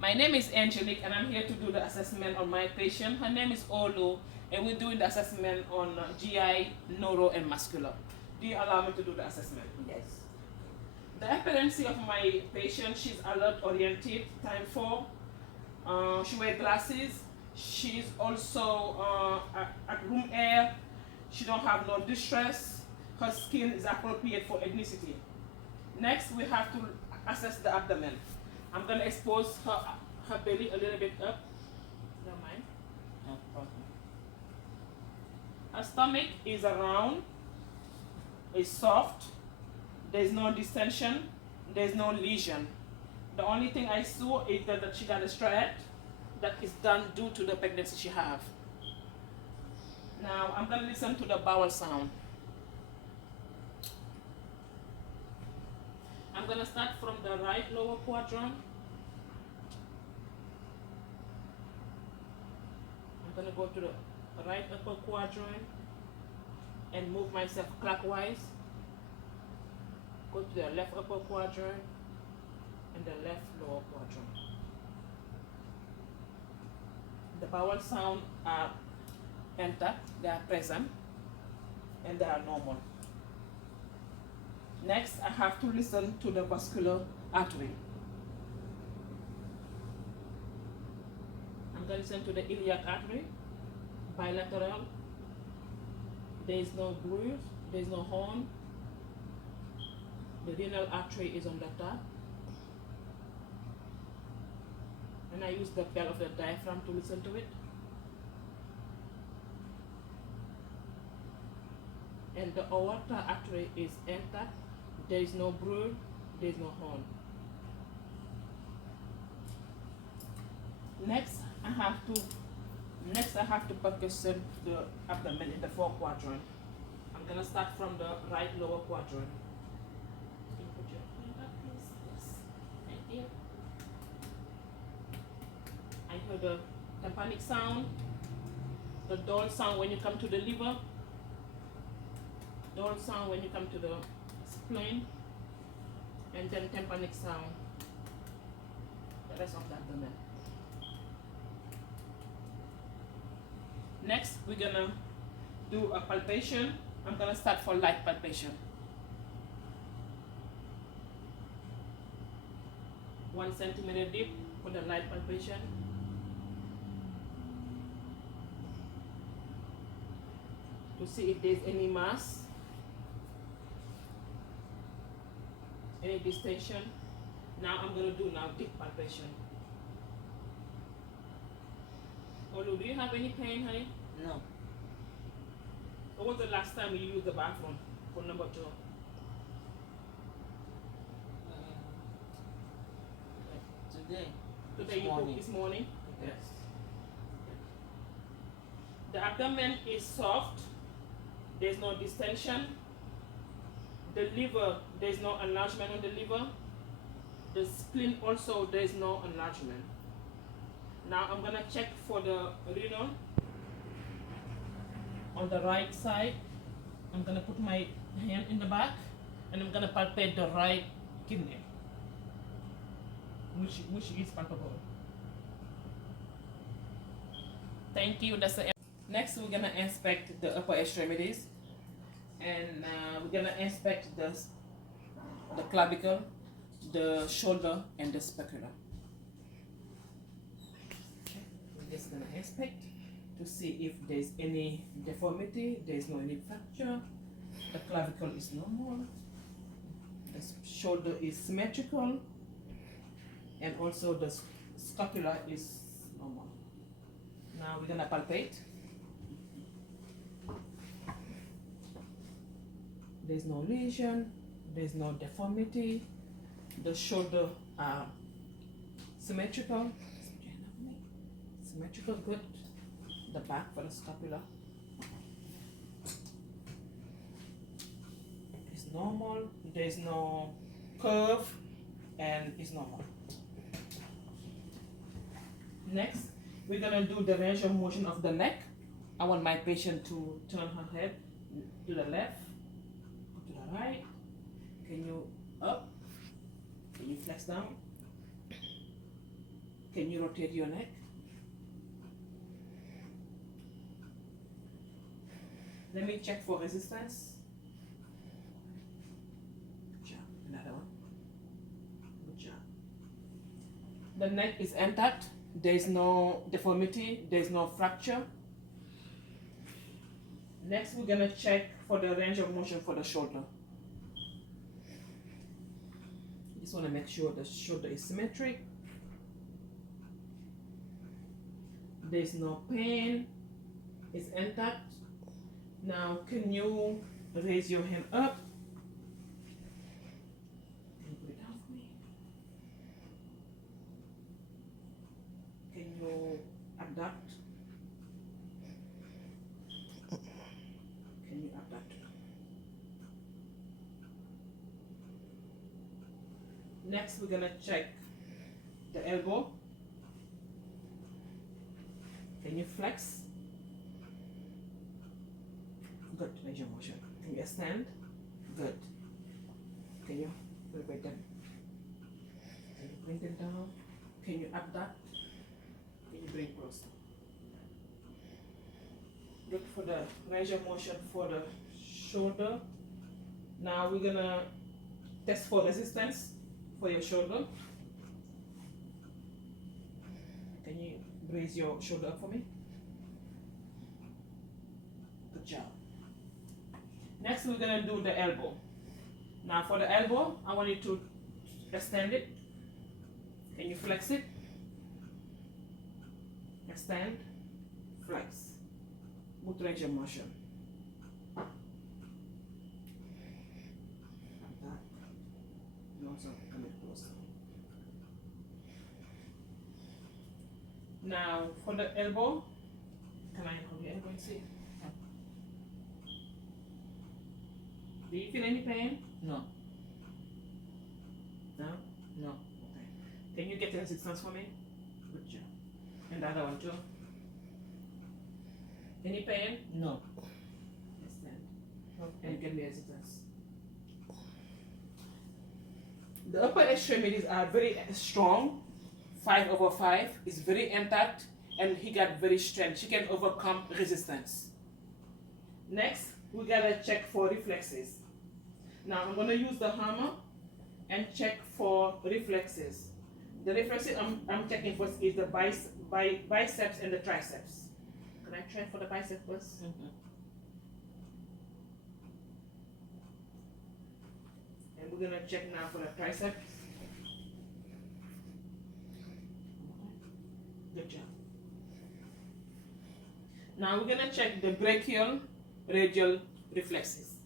My name is Angelique and I'm here to do the assessment on my patient. Her name is Olu and we're doing the assessment on GI, neuro and muscular. Do you allow me to do the assessment? Yes. The appearance of my patient, she's alert oriented, time 4. She wears glasses. She's also at room air. She don't have no distress. Her skin is appropriate for ethnicity. Next, we have to assess the abdomen. I'm gonna expose her belly a little bit up. Don't mind. No problem. Her stomach is round, is soft. There's no distension. There's no lesion. The only thing I saw is that she got a strap that is done due to the pregnancy she have. Now I'm gonna listen to the bowel sound. I'm gonna start from the right lower quadrant. I'm gonna go to the right upper quadrant and move myself clockwise. Go to the left upper quadrant and the left lower quadrant. The bowel sound are intact, they are present, and they are normal. Next, I have to listen to the vascular artery. I'm going to listen to the iliac artery, bilateral. There is no bruise, there is no horn. The renal artery is on the top. And I use the bell of the diaphragm to listen to it. And the aorta artery is intact. There is no bruise, there is no horn. Next, I have to position the abdomen in the 4 quadrant. I'm gonna start from the right lower quadrant. Can you put your hand up, please? Yes. Right there. I heard the tympanic sound, the dull sound when you come to the liver, dull sound when you come to the spleen, and then tympanic sound the rest of the abdomen. Next, we're gonna do a palpation. I'm gonna start for light palpation. 1 centimeter deep for the light palpation. To see if there's any mass, any distension. Now I'm gonna do deep palpation. Olu, do you have any pain, honey? No. When was the last time you used the bathroom for number 2? Today. Today you cooked this morning? Yes. The abdomen is soft. There's no distension. The liver, there's no enlargement on the liver. The spleen also, there's no enlargement. Now I'm gonna check for the renal. On the right side, I'm gonna put my hand in the back and I'm gonna palpate the right kidney, which is palpable. Thank you. Next, we're gonna inspect the upper extremities, and we're gonna inspect the clavicle, the shoulder, and the scapula. Okay. We're just gonna inspect to see if there's any deformity. There's no any fracture. The clavicle is normal. The shoulder is symmetrical, and also the scapula is normal. Now we're gonna palpate. There's no lesion, there's no deformity. The shoulder are symmetrical. Symmetrical, good. The back for the scapula is normal. There's no curve and it's normal. Next, we're gonna do the range of motion of the neck. I want my patient to turn her head to the left, to the right. Can you up? Can you flex down? Can you rotate your neck? Let me check for resistance. Good job. Another one. Good job. The neck is intact. There is no deformity. There is no fracture. Next, we're gonna check for the range of motion for the shoulder. Just wanna make sure the shoulder is symmetric. There's no pain. It's intact. Now, can you raise your hand up? Can you put it down for me? Can you abduct? Can you abduct? Next, we're gonna check the elbow. Can you flex? Good, range of motion. Can you extend? Good. Can you bring them? Can you bring them down? Can you abduct? Can you bring closer? Good for the range of motion for the shoulder. Now we're gonna test for resistance for your shoulder. Can you raise your shoulder up for me? Good job. Next, we're gonna do the elbow. Now for the elbow, I want you to extend it. Can you flex it? Extend, flex. Good range of motion. Like that. And also come in closer. Now for the elbow, can I hold your elbow and see? Do you feel any pain? No. No? No. Okay. Can you get the resistance for me? Good job. And the other one too. Any pain? No. Extend. Okay. And get me resistance. The upper extremities are very strong. 5/5 is very intact, and he got very strength. She can overcome resistance. Next, we gotta check for reflexes. Now I'm gonna use the hammer and check for reflexes. The reflexes I'm checking first is the biceps and the triceps. Can I try for the bicep first? Mm-hmm. And we're gonna check now for the triceps. Good job. Now we're gonna check the brachial radial reflexes.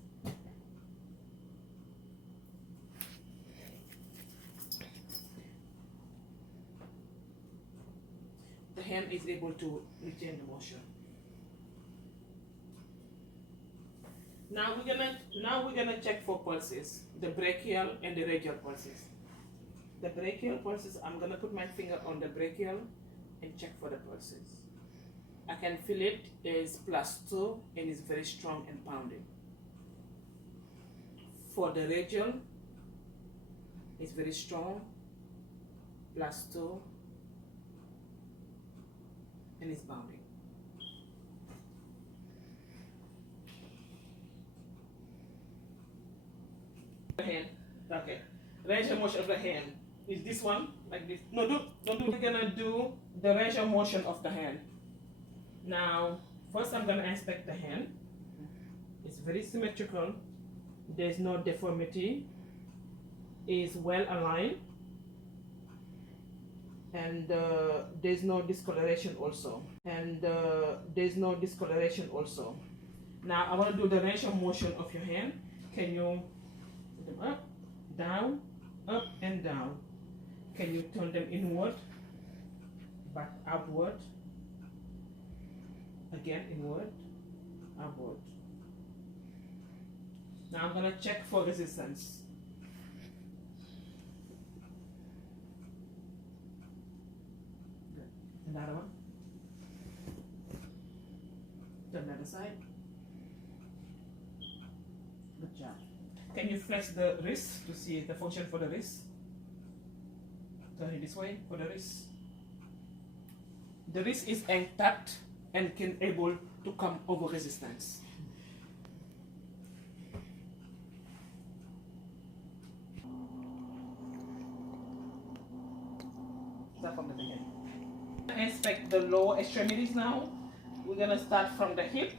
The hand is able to retain the motion. Now we're gonna check for pulses, the brachial and the radial pulses. The brachial pulses, I'm gonna put my finger on the brachial and check for the pulses. I can feel it is +2 and is very strong and pounding. For the radial, it's very strong, +2, and it's bounding. The hand, okay. Range of motion of the hand is this one, like this. No, don't do. We're gonna do the range of motion of the hand. Now, first I'm gonna inspect the hand. It's very symmetrical. There's no deformity. It's well aligned. And there's no discoloration also. Now I want to do the range of motion of your hand. Can you put them up, and down? Can you turn them inward, back outward, again inward, outward? Now I'm gonna check for resistance. Good. Another one. Turn the other side. Good job. Can you flex the wrist to see the function for the wrist? Turn it this way for the wrist. the wrist is intact and can able to come over resistance. Start from the beginning. Inspect the lower extremities now. We're gonna start from the hip.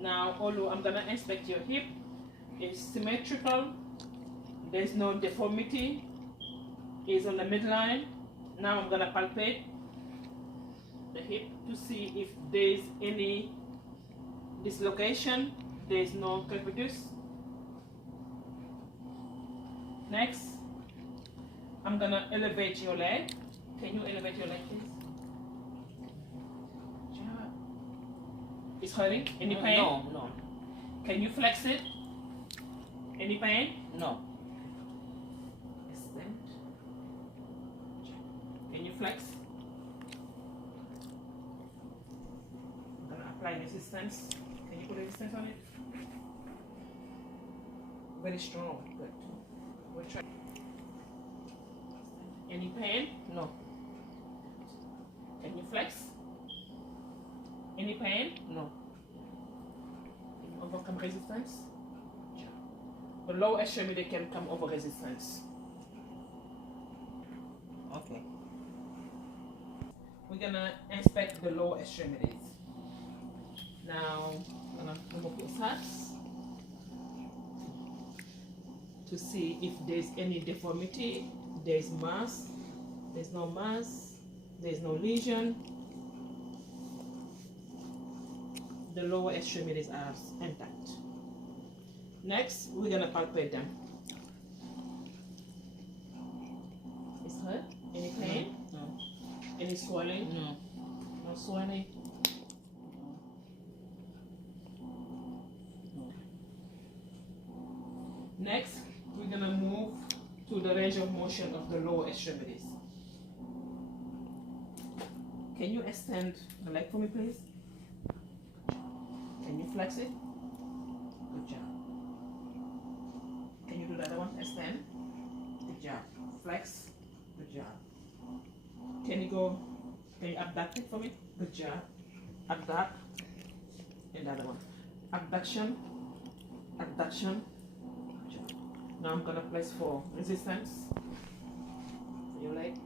Now, although I'm gonna inspect your hip, it's symmetrical. There's no deformity. It's on the midline. Now I'm gonna palpate the hip to see if there's any dislocation. There's no crepitus. Next, I'm gonna elevate your leg. Can you elevate your leg, please? It's hurting? Any pain? No. Can you flex it? Any pain? No. Extend. Can you flex? I'm gonna apply resistance. Can you put resistance on it? Very strong. Good. We'll try. Any pain? No. Can you flex? Any pain? No. Can you overcome resistance? The lower extremity can come over resistance. Okay. We're gonna inspect the lower extremities. Now, I'm gonna remove your socks to see if there's any deformity. There's mass. There's no mass. There's no lesion. The lower extremities are intact. Next, we're gonna palpate them. It's hurt? Any pain? No. Any swelling? No. No swelling? No. Next, we're gonna move to the range of motion of the lower extremities. Can you extend the leg for me, please? Can you flex it? Good job. Can you do the other one? Extend. Good job. Flex. Good job. Can you abduct it for me? Good job. Abduct. And the other one. Abduction. Abduction. Good job. Now I'm gonna place for resistance. For your leg.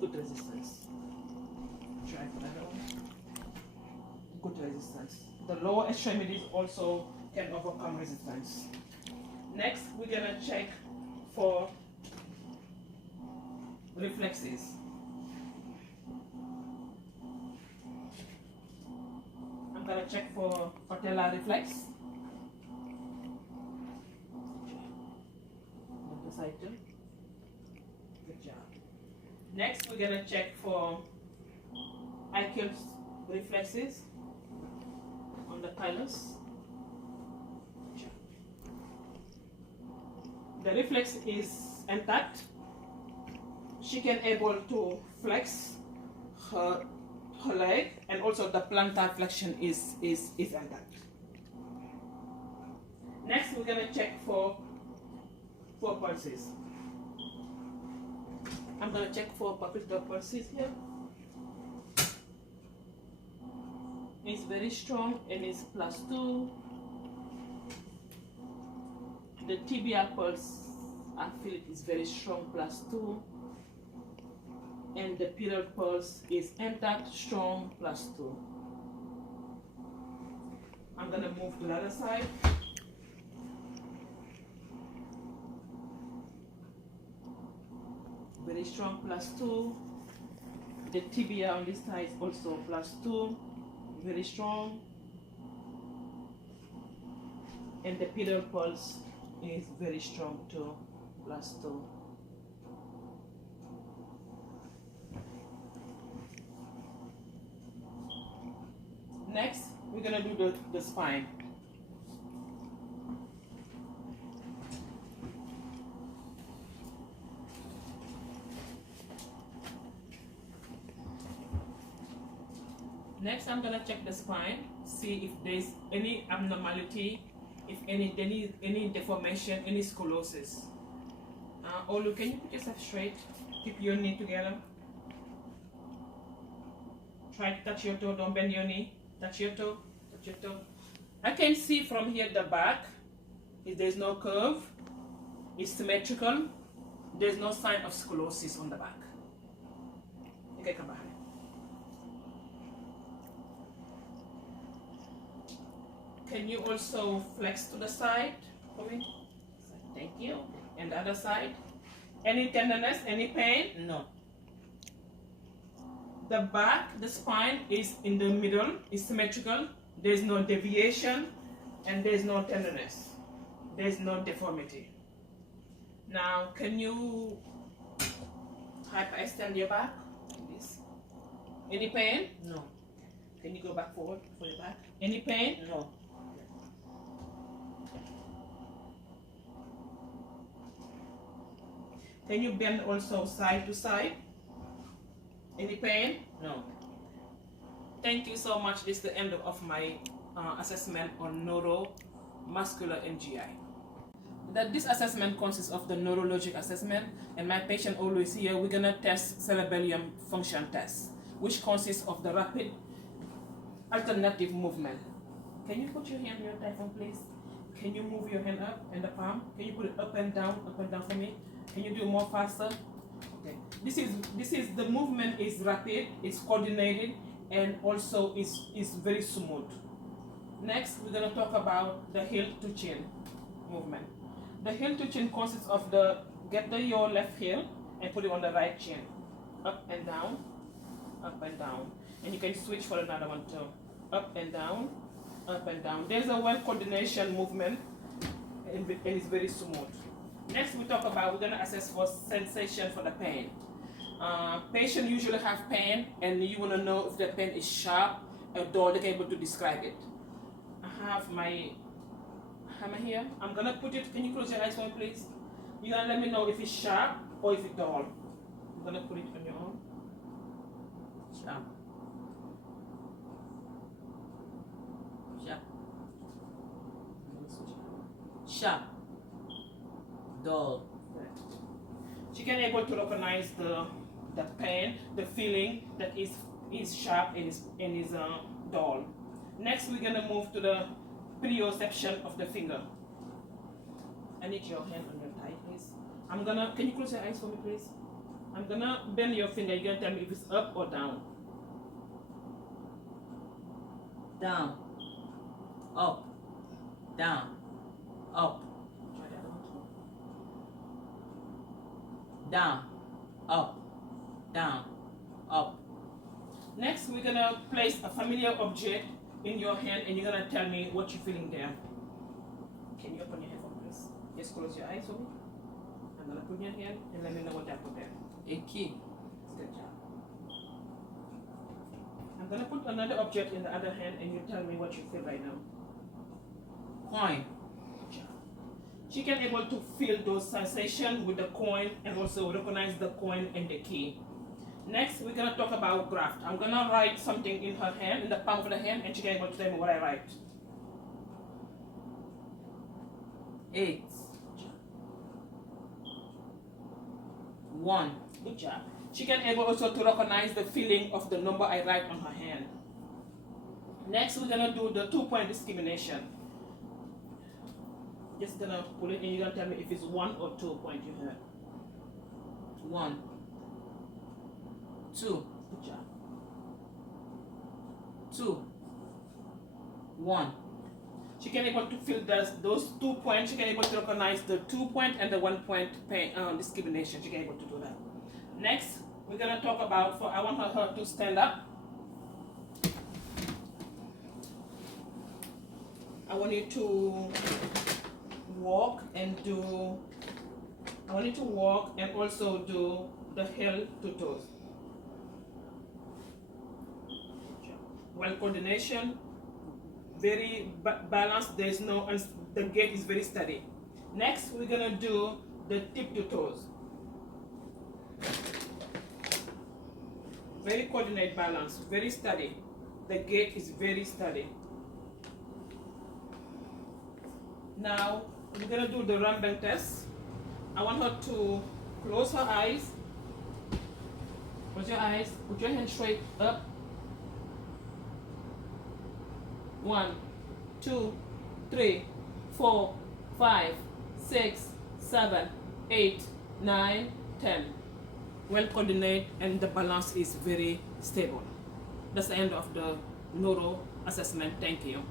Good resistance. Try for the other one. Good resistance. The lower extremities also can overcome resistance. Next, we're gonna check for reflexes. I'm gonna check for patellar reflex. On the side too. Good job. Next, we're gonna check for Achilles reflexes on the pilus. The reflex is intact. She can able to flex her leg, and also the plantar flexion is intact. Next, we're gonna check for pulses. I'm gonna check for palpitable pulses here. It's very strong and it's +2. The tibial pulse, I feel it is very strong, +2. And the pedal pulse is intact, strong, +2. I'm gonna move to the other side. Very strong, +2. The tibia on this side is also +2. Very strong, and the pedal pulse is very strong too, +2. Next, we're gonna do the spine. Next, I'm gonna check the spine, see if there's any abnormality, if any deformation, any scoliosis. Olu, can you put yourself straight? Keep your knee together. Try to touch your toe, don't bend your knee. Touch your toe, touch your toe. I can see from here the back, there's no curve, it's symmetrical, there's no sign of scoliosis on the back. Okay, come back. Can you also flex to the side for me? Thank you. And the other side. Any tenderness, any pain? No. The back, the spine is in the middle, is symmetrical. There's no deviation and there's no tenderness. There's no deformity. Now, can you hyperextend your back? Like this. Any pain? No. Can you go back forward for your back? Any pain? No. Can you bend also side to side? Any pain? No. Thank you so much. This is the end of my assessment on neuro, muscular, and GI. This assessment consists of the neurologic assessment, and my patient always here, we're gonna test cerebellum function test, which consists of the rapid alternative movement. Can you put your hand on your diaphragm, please? Can you move your hand up and the palm? Can you put it up and down for me? Can you do it more faster? Okay. This is the movement is rapid, it's coordinated, and also is very smooth. Next, we're gonna talk about the heel to chin movement. The heel to chin consists of your left heel and put it on the right chin, up and down, and you can switch for another one too, up and down, up and down. There's a well coordination movement, and it's very smooth. Next, we're gonna assess for sensation for the pain. Patient usually have pain, and you wanna know if the pain is sharp or dull. They're able to describe it. I have my hammer here. I'm gonna put it. Can you close your eyes for me, please? You're gonna let me know if it's sharp or if it's dull. I'm gonna put it on your arm. Sharp. Sharp. Sharp. Dull. She can able to recognize the pain, the feeling that is sharp and is dull. Next, we're gonna move to the proprioception of the finger. I need your hand on your thigh, please. Can you close your eyes for me, please? I'm gonna bend your finger. You're gonna tell me if it's up or down. Down. Up. Down. Up. Try the other one too. Down. Up. Down. Up. Next, we're gonna place a familiar object in your hand, and you're gonna tell me what you're feeling there. Can you open your hand for me, please? Just close your eyes for me. I'm gonna put your hand and let me know what I put there. A key. Good job. I'm gonna put another object in the other hand, and you tell me what you feel right now. Coin. Good job. She can able to feel those sensations with the coin and also recognize the coin and the key. Next, we're gonna talk about graft. I'm gonna write something in her hand, in the palm of the hand, and she can able to tell me what I write. 8. 1. Good job. She can able also to recognize the feeling of the number I write on her hand. Next, we're gonna do the 2-point discrimination. Just gonna pull it, and you're gonna tell me if it's 1 or 2 point you heard. 1. 2. Good job. 2. 1. She can able to feel those 2 points. She can able to recognize the 2-point and the 1-point discrimination. She can able to do that. Next, we're gonna talk about. I want her to stand up. I want you to walk and do. I want you to walk and also do the heel to toes. Well coordination, very balanced. There's no, the gait is very steady. Next, we're gonna do the tip to toes. Very coordinated, balance, very steady. The gait is very steady. Now, we're gonna do the rumbling test. I want her to close her eyes. Close your eyes, put your hand straight up. 1, 2, 3, 4, 5, 6, 7, 8, 9, 10. Well coordinated and the balance is very stable. That's the end of the neuro assessment. Thank you.